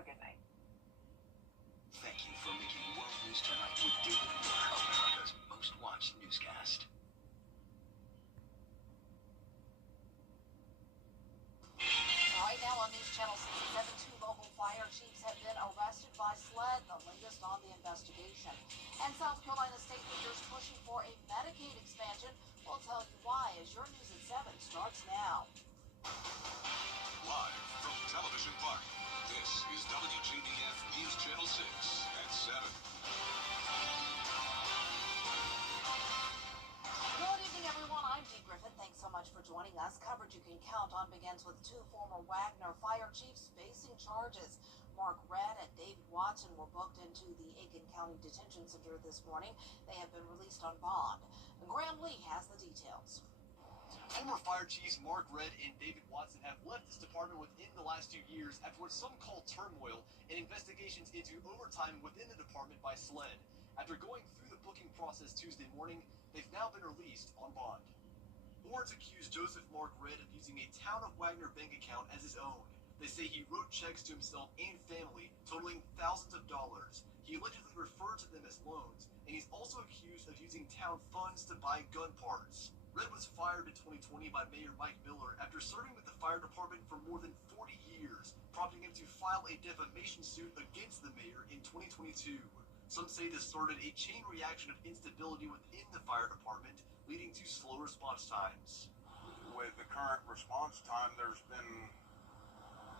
a good night. Thank you for making World News Tonight with David Moore, America's most watched newscast. Right now on News Channel 672, local fire chiefs have been arrested by SLED, the latest on the investigation. And South Carolina state leaders pushing for a Medicaid expansion. We'll tell you why as your News at 7 starts now. Live from Television Park, this is WJBF News Channel 6 at 7. Good evening, everyone. I'm Dee Griffin. Thanks so much for joining us. Coverage you can count on begins with two former Wagner fire chiefs facing charges. Mark Redd and David Watson were booked into the Aiken County Detention Center this morning. They have been released on bond. Graham Lee has the details. Former fire chiefs Mark Redd and David Watson have left this department within the last 2 years after what some call turmoil and investigations into overtime within the department by SLED. After going through the booking process Tuesday morning, they've now been released on bond. Warrants accuse Joseph Mark Redd of using a Town of Wagner bank account as his own. They say he wrote checks to himself and family totaling thousands of dollars. He allegedly referred to them as loans, and he's also accused of using town funds to buy gun parts. Redd was fired in 2020 by Mayor Mike Miller after serving with the fire department for more than 40 years, prompting him to file a defamation suit against the mayor in 2022. Some say this started a chain reaction of instability within the fire department, leading to slow response times. With the current response time, there's been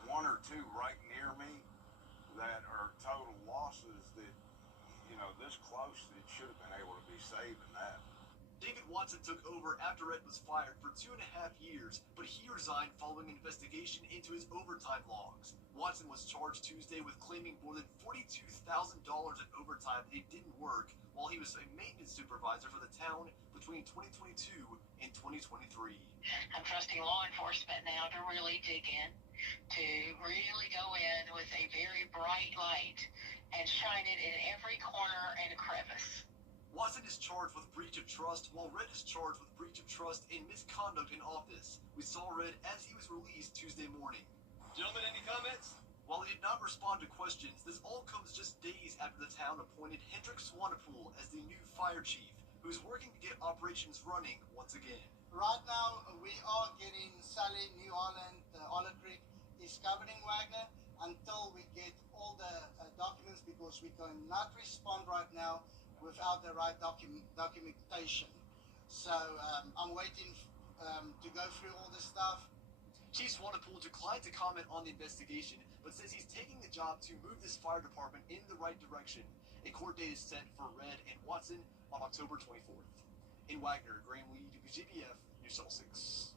one or two right near me that are total losses that, this close, it should have been able to be saving that. David Watson took over after Redd was fired for 2.5 years, but he resigned following an investigation into his overtime logs. Watson was charged Tuesday with claiming more than $42,000 in overtime that he didn't work while he was a maintenance supervisor for the town between 2022 and 2023. I'm trusting law enforcement now to really dig in, to really go in with a very bright light and shine it in every corner and crevice. Watson is charged with breach of trust, while Redd is charged with breach of trust and misconduct in office. We saw Redd as he was released Tuesday morning. Gentlemen, any comments? While he did not respond to questions, this all comes just days after the town appointed Hendrik Swanepoel as the new fire chief, who's working to get operations running once again. Right now, we are getting Sally, New Holland, Olive Creek is governing Wagner until we get all the documents, because we cannot respond right now without the right documentation. So I'm waiting to go through all this stuff. Chief Swanepoel declined to comment on the investigation, but says he's taking the job to move this fire department in the right direction. A court date is set for Redd and Watson on October 24th. In Wagner, Graham Lee, WJBF, News Channel 6.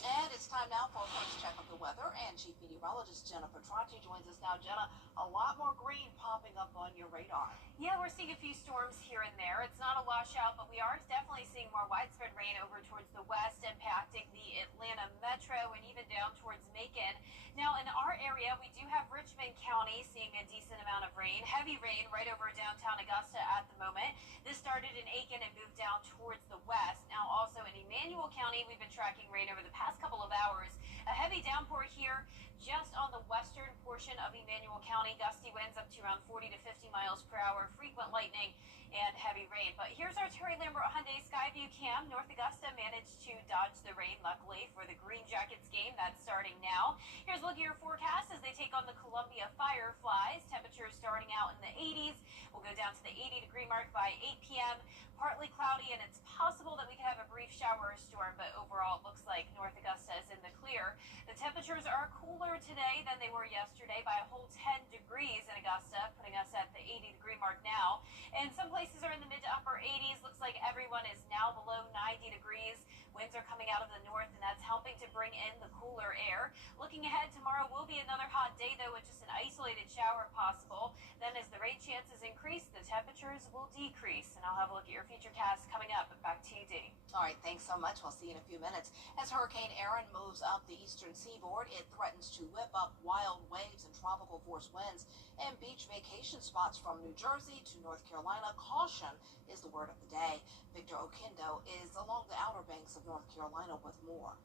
And it's time now for a first check of the weather, and Chief Meteorologist Jenna Petracci joins us now. Jenna, a lot more green popping up on your radar. Yeah, we're seeing a few storms here and there. It's not a washout, but we are definitely seeing more widespread rain over towards the west, impacting the Atlanta metro and even down towards Macon. Now, in our area, we do have Richmond County seeing a decent amount of rain, heavy rain right over downtown Augusta at the moment. This started in Aiken and moved down towards the west. Now, also in Emmanuel County, we've been tracking rain over the past couple of hours. A heavy downpour here just on the western portion of Emmanuel County. Gusty winds up to around 40 to 50 miles per hour, frequent lightning and heavy rain. But here's our Terry Lambert Hyundai Skyview cam. North Augusta managed to dodge the rain, luckily, for the Green Jackets game that's starting now. Here's a look at your forecast as they take on the Columbia Fireflies. Temperatures starting out in the 80s. We'll go down to the 80-degree mark by 8 p.m. Partly cloudy, and it's possible that we could have a brief shower or storm, but overall it looks like North Augusta is in the clear. The temperatures are cooler today than they were yesterday by a whole 10 degrees in Augusta, putting us at the 80-degree mark now. And some places are in the mid to upper 80s. Looks like everyone is now below 90 degrees. Winds are coming out of the north, and that's helping to bring in the cooler air. Looking ahead, tomorrow will be another hot day, though, with just an isolated shower possible. Then as the rain chances increase, the temperatures will decrease. And I'll have a look at your futurecast coming up. Back to you, Dee. All right, thanks so much. We'll see you in a few minutes. As Hurricane Erin moves up the eastern seaboard, it threatens to whip up wild waves and tropical force winds and beach vacation spots from New Jersey to North Carolina. Caution is the word of the day. Victor Oquendo is along the outer banks of North Carolina with more.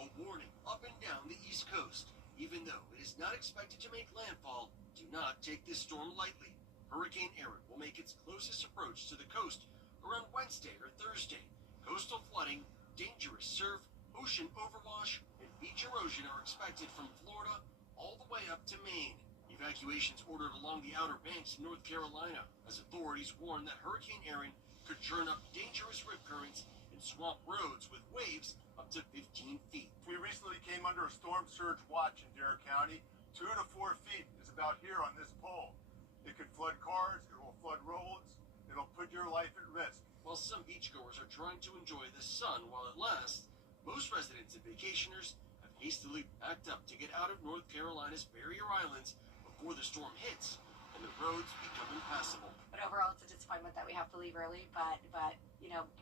A warning up and down the East Coast. Even though it is not expected to make landfall, do not take this storm lightly. Hurricane Erin will make its closest approach to the coast around Wednesday or Thursday. Coastal flooding, dangerous surf, ocean overwash, and beach erosion are expected from Florida all the way up to Maine. Evacuations ordered along the Outer Banks in North Carolina as authorities warn that Hurricane Erin could churn up dangerous rip currents and swamp roads with waves up to 15 feet. We recently came under a storm surge watch in Dare County. 2 to 4 feet is about here on this pole. It could flood cars, it will flood roads, it'll put your life at risk. While some beachgoers are trying to enjoy the sun while it lasts, most residents and vacationers have hastily backed up to get out of North Carolina's barrier islands before the storm hits and the roads become impassable. But overall, it's a disappointment that we have to leave early, but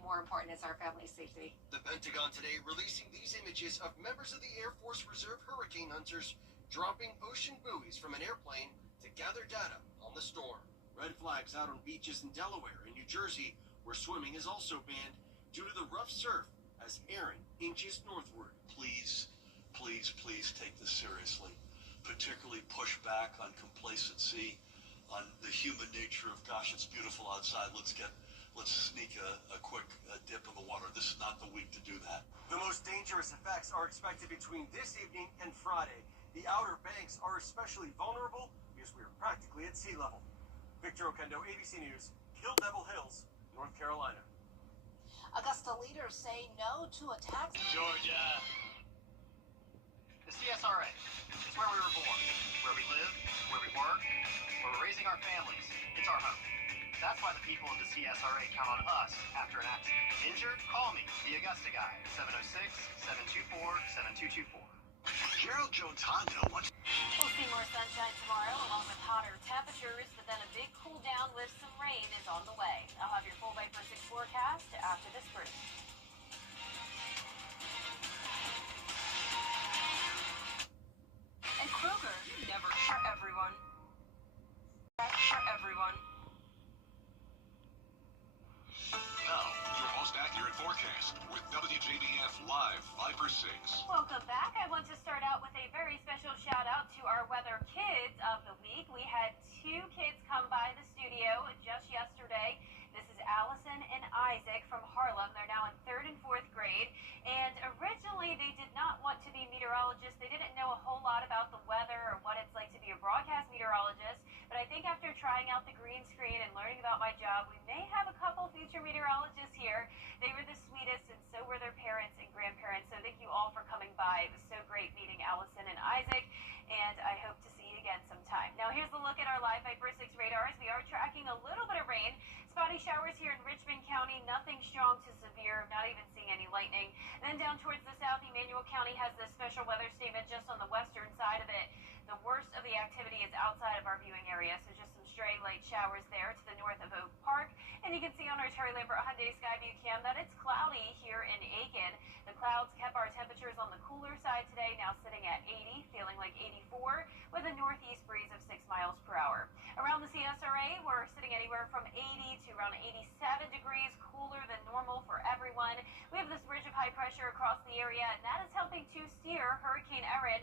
more important is our family's safety. The Pentagon today releasing these images of members of the Air Force Reserve hurricane hunters dropping ocean buoys from an airplane to gather data on the storm. Red flags out on beaches in Delaware and New Jersey, where swimming is also banned due to the rough surf as Erin inches northward. Please, please, please take this seriously. Particularly push back on complacency, on the human nature of, gosh, it's beautiful outside, let's sneak a quick dip in the water. This is not the week to do that. The most dangerous effects are expected between this evening and Friday. The Outer Banks are especially vulnerable because we are practically at sea level. Victor Okendo, ABC News, Kill Devil Hills, North Carolina. Augusta leaders say no to attacks. Georgia. The CSRA. It's where we were born, where we live, where we work, where we're raising our families. It's our home. That's why the people of the CSRA count on us after an accident. Injured? Call me, the Augusta guy, 706-724-7224. Gerald Jones Honda wants... We'll see more sunshine tomorrow along with hotter temperatures, but then a big cool down with some rain is on the way. I'll have your full Viper 6 forecast after this break. And Kroger, never for everyone. For everyone. Now, your most accurate forecast with WJBF Live Viper 6. Welcome back. I want to start out with a very special shout out to our weather kids of the week. We had 2 kids come by the studio just yesterday. This is Allison and Isaac from Harlem. They're now in 3rd and 4th grade. And originally they did not want to be meteorologists. They didn't know a whole lot about the weather or what it's like to be a broadcast meteorologist. But I think after trying out the green screen and learning about my job, we may have a couple future meteorologists here. They were the sweetest, and so were their parents and grandparents. So thank you all for coming by. It was so great meeting Allison and Isaac, and I hope to see you again sometime. Now here's a look at our live Viper 6 radars. We are tracking a little bit of rain. Spotty showers here in Richmond County, nothing strong to severe, not even seeing any lightning. And then down towards the south, Emmanuel County has this special weather statement just on the western side of it. The worst of the activity is outside of our viewing area, so just some stray light showers there to the north of Oak Park. And you can see on our Terry Lambert Hyundai Skyview cam that it's cloudy here in Aiken. The clouds kept our temperatures on the cooler side today, now sitting at 80, feeling like 84, with a northeast breeze of 6 miles per hour. Around the CSRA, we're sitting anywhere from 80 to around 87 degrees, cooler than normal for everyone. We have this ridge of high pressure across the area, and that is helping to steer Hurricane Erin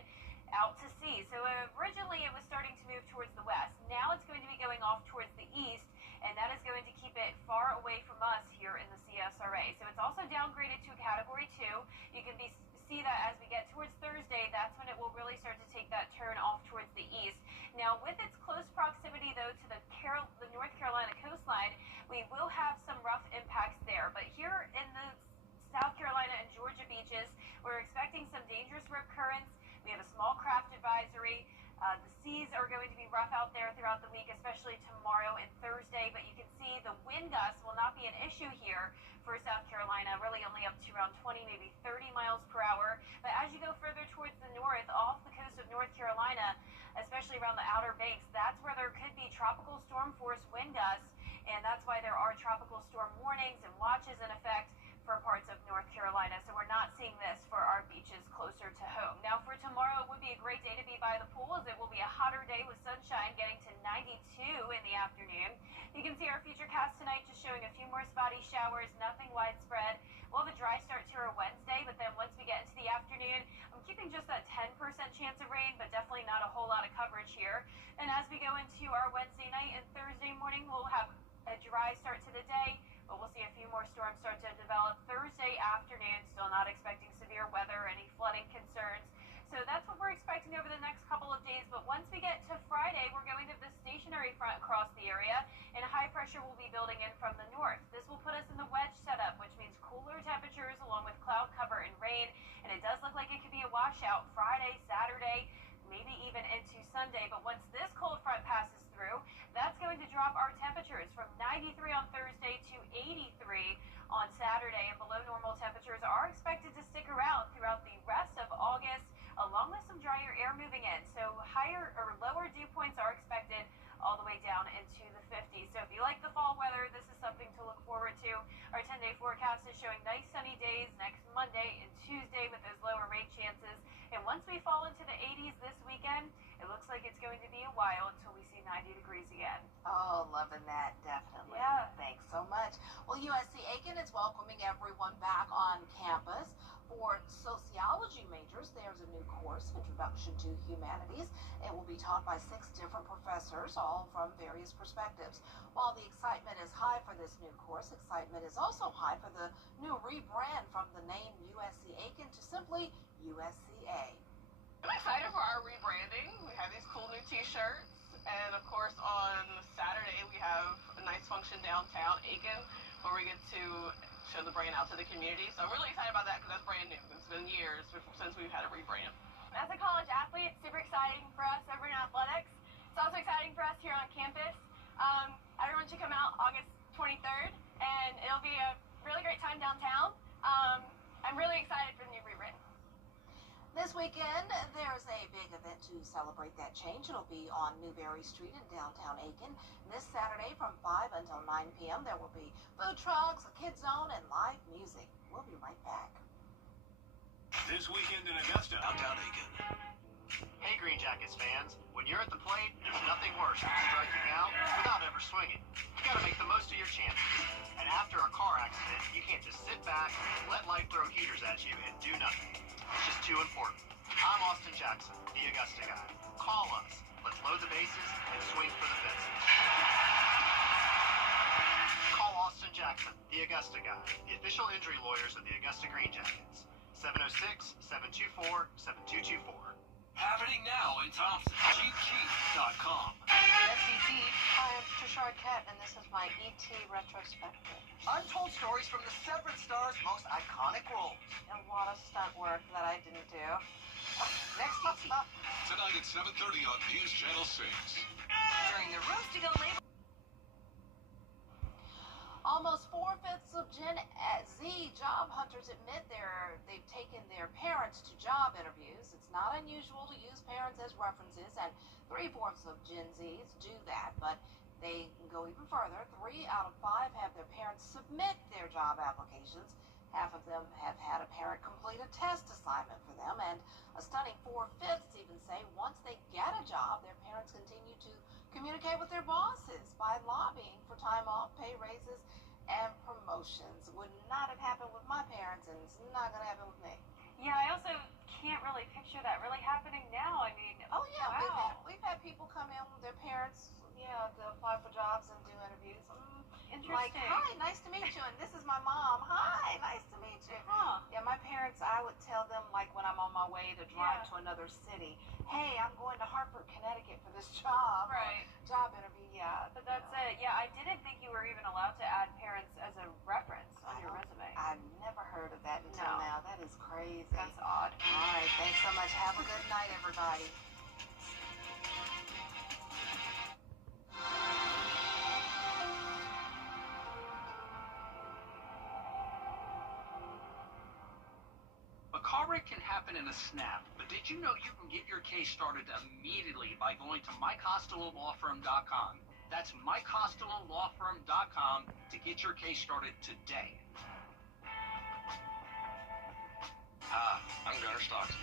out to sea. So originally it was starting to move towards the west. Now it's going to be going off towards the east, and that is going to keep it far away from us here in the CSRA. So it's also downgraded to a Category 2. You can see that as we get towards Thursday, that's when it will really start to take that turn off towards the east. Now with its close proximity though to the North Carolina coastline, we will have some rough impacts there. But here in the South Carolina and Georgia beaches, we're expecting some dangerous rip currents. We have a small craft advisory. The seas are going to be rough out there throughout the week, especially tomorrow and Thursday. But you can see the wind gusts will not be an issue here for South Carolina, really only up to around 20, maybe 30 miles per hour. But as you go further towards the north, off the coast of North Carolina, especially around the Outer Banks, that's where there could be tropical storm force wind gusts. And that's why there are tropical storm warnings and watches in effect for parts of North Carolina. So we're not seeing this for our beaches closer to home. Now for tomorrow, it would be a great day to be by the pool, as it will be a hotter day with sunshine getting to 92 in the afternoon. You can see our futurecast tonight just showing a few more spotty showers, nothing widespread. We'll have a dry start to our Wednesday, but then once we get into the afternoon, I'm keeping just that 10% chance of rain, but definitely not a whole lot of coverage here. And as we go into our Wednesday night and Thursday morning, we'll have a dry start to the day, but we'll see a few more storms start to develop Thursday afternoon. Still not expecting severe weather or any flooding concerns. So that's what we're expecting over the next couple of days. But once we get to Friday, we're going to have this stationary front across the area, and high pressure will be building in from the north. This will put us in the wedge setup, which means cooler temperatures along with cloud cover and rain. And it does look like it could be a washout Friday, Saturday, maybe even into Sunday. But once this cold front passes through, that's going to drop our temperatures from 93 on Thursday to 83 on Saturday. And below normal temperatures are expected to stick around throughout the rest of August, along with some drier air moving in. So higher or lower dew points are expected all the way down into the 50s. So if you like the fall weather, this is something to look forward to. Our 10-day forecast is showing nice sunny days next Monday and Tuesday with those lower rain chances. And once we fall into the 80s this weekend, it looks like it's going to be a while until we see 90 degrees again. Oh, loving that, definitely. Yeah. Thanks so much. Well, USC Aiken is welcoming everyone back on campus. For sociology majors, there's a new course, Introduction to Humanities. It will be taught by 6 different professors, all from various perspectives. While the excitement is high for this new course, excitement is also high for the new rebrand from the name USC Aiken to simply USCA. I'm excited for our rebranding. We have these cool new t-shirts, and of course on Saturday we have a nice function downtown Aiken where we get to show the brand out to the community. So I'm really excited about that because that's brand new. It's been years since we've had a rebrand. As a college athlete, it's super exciting for us over in athletics. It's also exciting for us here on campus. Everyone should come out August 23rd, and it'll be a really great time downtown. I'm really excited for the new rebrand. This weekend, there's a big event to celebrate that change. It'll be on Newberry Street in downtown Aiken. This Saturday from 5 until 9 p.m. there will be food trucks, a kids zone, and live music. We'll be right back. This weekend in Augusta, downtown Aiken. Hey, Green Jackets fans, when you're at the plate, there's nothing worse than striking out without ever swinging. You gotta make the most of your chances. And after a car accident, you can't just sit back, let life throw heaters at you, and do nothing. It's just too important. I'm Austin Jackson, the Augusta guy. Call us. Let's load the bases and swing for the fences. Call Austin Jackson, the Augusta guy, the official injury lawyers of the Augusta Green Jackets. 706-724-7224. Happening now in Thompson. CheapCheap.com. SCT. Hi, I'm Patricia Arquette, and this is my E.T. retrospective. Untold stories from the Severin star's most iconic roles. A lot of stunt work that I didn't do. Next E.T. Tonight at 7:30 on News Channel 6. During the roasting on labor. Almost 4/5 of Gen Z job hunters admit they've taken their parents to job interviews. It's not unusual to use parents as references, and 3/4 of Gen Zs do that, but they go even further. 3 out of 5 have their parents submit their job applications. Half of them have had a parent complete a test assignment for them, and a stunning 4/5 even say once they get a job, their parents continue to communicate with their bosses by lobbying for time off, pay raises, and promotions. Would not have happened with my parents, and it's not going to happen with me. Yeah, I also can't really picture that really happening now. I mean, oh yeah, wow. we've had people come in with their parents, to apply for jobs and do interviews. Interesting. Like, hi, nice to meet you, and this is my mom. Hi, nice to meet you. Huh. Yeah, my parents, I would tell them, like, when I'm on my way to drive to another city, hey, I'm going to Hartford, Connecticut for this job. Right. Job interview, yeah. But that's it. Yeah, I didn't think you were even allowed to add parents as a reference on your resume. I've never heard of that until now. That is crazy. That's odd. All right, thanks so much. Have a good night, everybody. A car wreck can happen in a snap, but did you know you can get your case started immediately by going to MikeCostelloLawFirm.com? That's MikeCostelloLawFirm.com to get your case started today. Hi, I'm Gunnar Stockton.